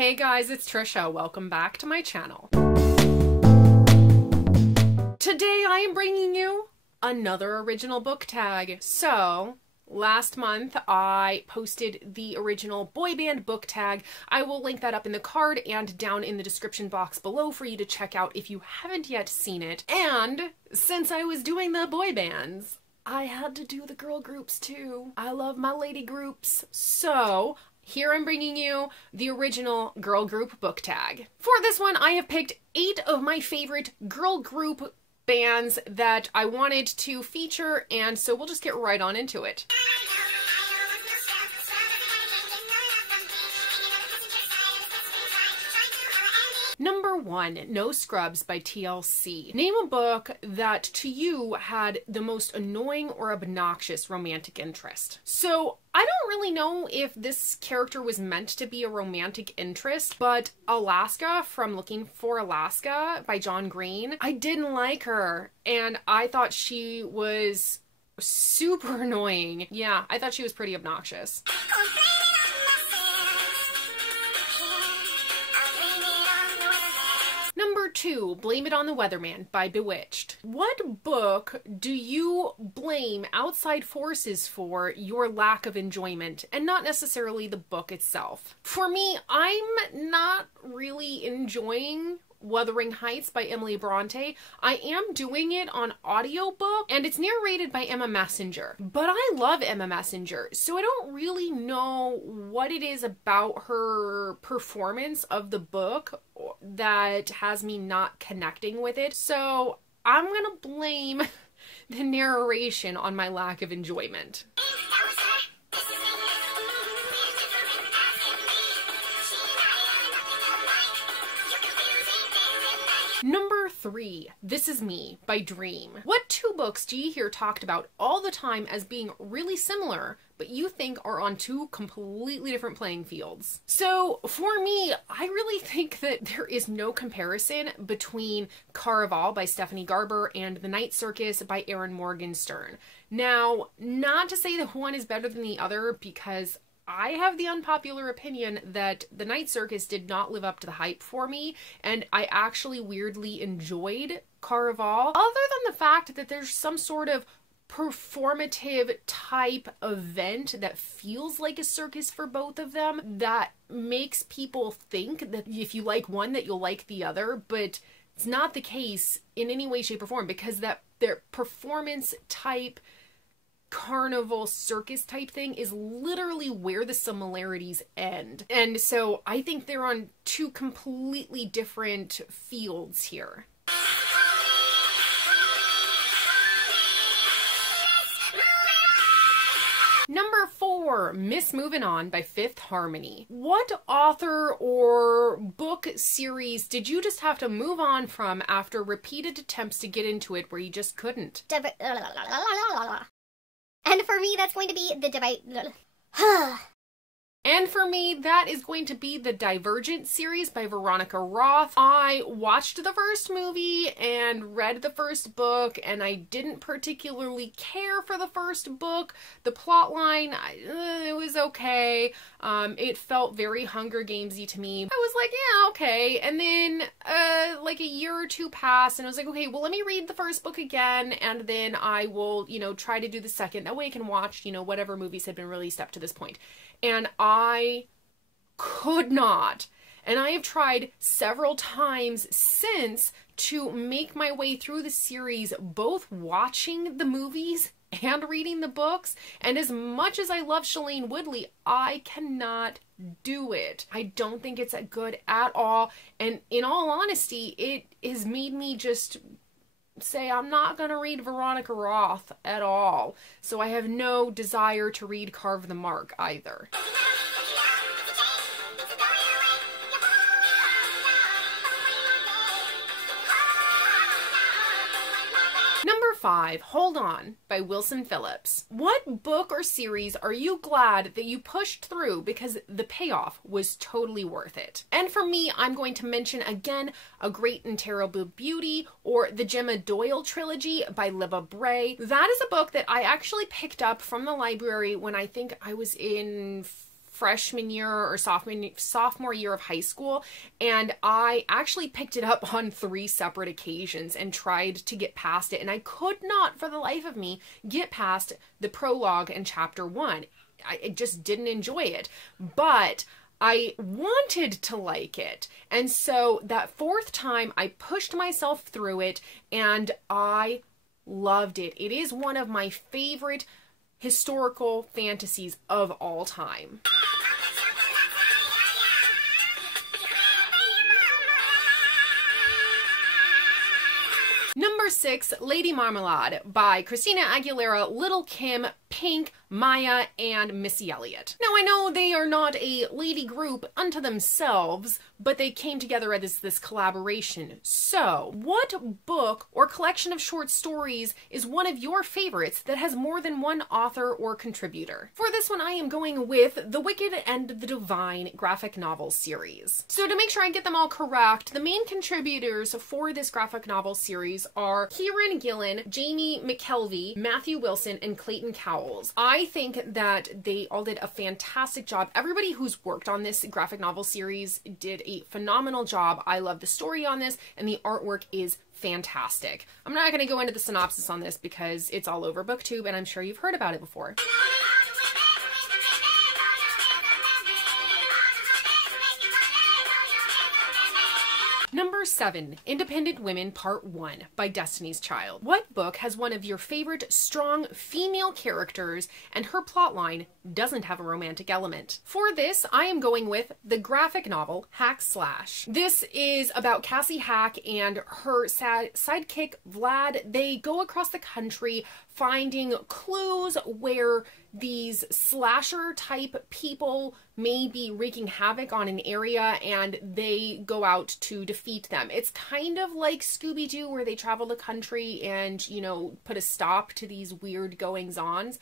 Hey guys, it's Trisha. Welcome back to my channel. Today I am bringing you another original book tag. So, last month I posted the original boy band book tag. I will link that up in the card and down in the description box below for you to check out if you haven't yet seen it. And since I was doing the boy bands, I had to do the girl groups too. I love my lady groups. So, here I'm bringing you the original girl group book tag. For this one, I have picked 8 of my favorite girl group bands that I wanted to feature, and so we'll just get right on into it. Number 1, No Scrubs by TLC. Name a book that to you had the most annoying or obnoxious romantic interest. So I don't really know if this character was meant to be a romantic interest, but Alaska from Looking for Alaska by John Green, I didn't like her, and I thought she was super annoying. Yeah, I thought she was pretty obnoxious. Number 2, Blame It On The Weatherman by Bewitched. What book do you blame outside forces for your lack of enjoyment, and not necessarily the book itself? For me, I'm not really enjoying Wuthering Heights by Emily Bronte. I am doing it on audiobook, and it's narrated by Emma Messenger. But I love Emma Messenger, so I don't really know what it is about her performance of the book that has me not connecting with it. So I'm gonna blame the narration on my lack of enjoyment. Number 3, This Is Me by Dream. What 2 books do you hear talked about all the time as being really similar, but you think are on 2 completely different playing fields? So for me, I really think that there is no comparison between Caraval by Stephanie Garber and The Night Circus by Erin Morgenstern. Now, not to say that one is better than the other, because I have the unpopular opinion that The Night Circus did not live up to the hype for me, and I actually weirdly enjoyed Caraval, other than the fact that there's some sort of performative type event that feels like a circus for both of them that makes people think that if you like one that you'll like the other, but it's not the case in any way, shape, or form, because that their performance type carnival circus type thing is literally where the similarities end. And so I think they're on 2 completely different fields here. Number 4, Miss Movin On by Fifth Harmony. What author or book series did you just have to move on from after repeated attempts to get into it where you just couldn't? And for me, that's going to be the And for me, that is going to be the Divergent series by Veronica Roth. I watched the first movie and read the first book, and I didn't particularly care for the first book. The plot line, it was okay. It felt very Hunger Games-y to me. I was like, yeah, okay. And then, like a year or 2 passed, and I was like, okay, well, let me read the first book again, and then I will, try to do the second. That way I can watch, whatever movies had been released up to this point. And I could not. And I have tried several times since to make my way through the series, both watching the movies and reading the books. And as much as I love Shailene Woodley, I cannot do it. I don't think it's good at all. And in all honesty, it has made me just say I'm not going to read Veronica Roth at all. So I have no desire to read Carve the Mark either. Number 5, Hold On by Wilson Phillips. What book or series are you glad that you pushed through because the payoff was totally worth it? And for me, I'm going to mention again A Great and Terrible Beauty, or the Gemma Doyle trilogy by Liva Bray. That is a book that I actually picked up from the library when I think I was in freshman year or sophomore year of high school, and I actually picked it up on 3 separate occasions and tried to get past it, and I could not for the life of me get past the prologue and chapter 1. I just didn't enjoy it, but I wanted to like it. And so that 4th time I pushed myself through it and I loved it. It is one of my favorite historical fantasies of all time. Number 6, Lady Marmalade by Christina Aguilera, Little Kim, Pink, Maya, and Missy Elliott. Now, I know they are not a lady group unto themselves, but they came together as this collaboration. So, what book or collection of short stories is one of your favorites that has more than one author or contributor? For this one, I am going with The Wicked and the Divine graphic novel series. So, to make sure I get them all correct, the main contributors for this graphic novel series are Kieran Gillen, Jamie McKelvey, Matthew Wilson, and Clayton Cowles. I think that they all did a fantastic job. Everybody who's worked on this graphic novel series did a phenomenal job. I love the story on this, and the artwork is fantastic. I'm not going to go into the synopsis on this because it's all over BookTube, and I'm sure you've heard about it before. Number 7, Independent Women Part 1 by Destiny's Child. What book has one of your favorite strong female characters and her plotline doesn't have a romantic element? For this, I am going with the graphic novel Hack Slash. This is about Cassie Hack and her sidekick Vlad. They go across the country finding clues where these slasher type people may be wreaking havoc on an area, and they go out to defeat them. It's kind of like Scooby-Doo, where they travel the country and, you know, put a stop to these weird goings-ons.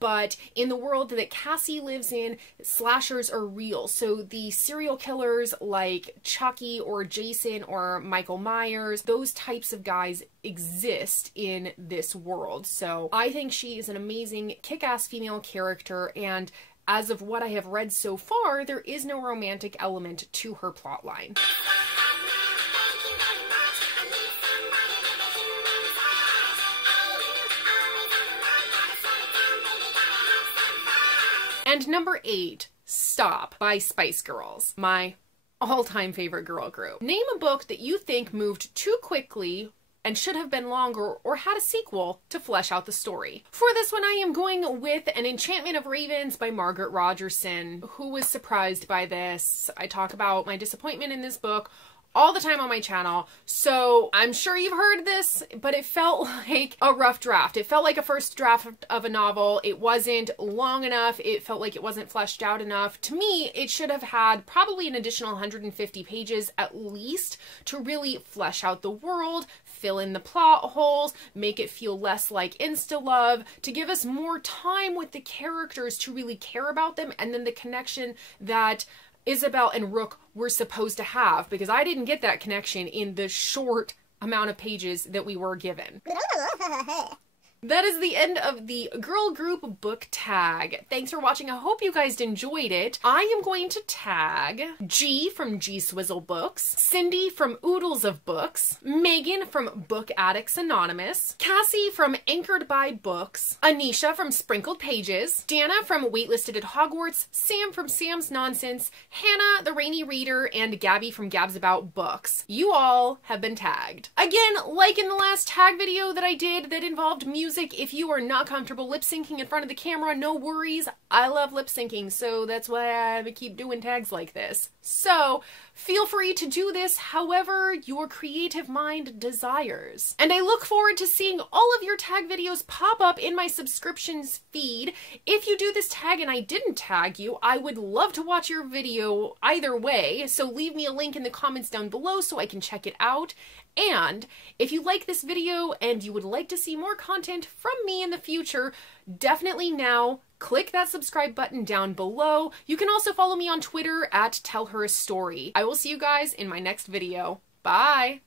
But in the world that Cassie lives in, slashers are real. So the serial killers like Chucky or Jason or Michael Myers, those types of guys exist in this world. So I think she is an amazing kick-ass female character, and as of what I have read so far, there is no romantic element to her plotline. And number 8, Stop by Spice Girls, my all-time favorite girl group. Name a book that you think moved too quickly and should have been longer or had a sequel to flesh out the story. For this one, I am going with An Enchantment of Ravens by Margaret Rogerson. Who was surprised by this? I talk about my disappointment in this book all the time on my channel, so I'm sure you've heard this, but it felt like a rough draft. It felt like a first draft of a novel. It wasn't long enough. It felt like it wasn't fleshed out enough. To me, it should have had probably an additional 150 pages at least to really flesh out the world, fill in the plot holes, make it feel less like insta-love, to give us more time with the characters to really care about them, and then the connection that Isabel and Rook were supposed to have, because I didn't get that connection in the short amount of pages that we were given. That is the end of the girl group book tag. Thanks for watching. I hope you guys enjoyed it. I am going to tag G from G Swizzle Books, Cindy from Oodles of Books, Megan from Book Addicts Anonymous, Cassie from Anchored by Books, Anisha from Sprinkled Pages, Dana from Waitlisted at Hogwarts, Sam from Sam's Nonsense, Hannah the Rainy Reader, and Gabby from Gabs About Books. You all have been tagged. Again, like in the last tag video that I did that involved music, if you are not comfortable lip syncing in front of the camera, no worries. I love lip syncing, so that's why I keep doing tags like this. So feel free to do this however your creative mind desires. And I look forward to seeing all of your tag videos pop up in my subscriptions feed. If you do this tag and I didn't tag you, I would love to watch your video either way, so leave me a link in the comments down below so I can check it out. And if you like this video and you would like to see more content from me in the future, definitely now click that subscribe button down below. You can also follow me on Twitter at TellHerAStory. I will see you guys in my next video. Bye!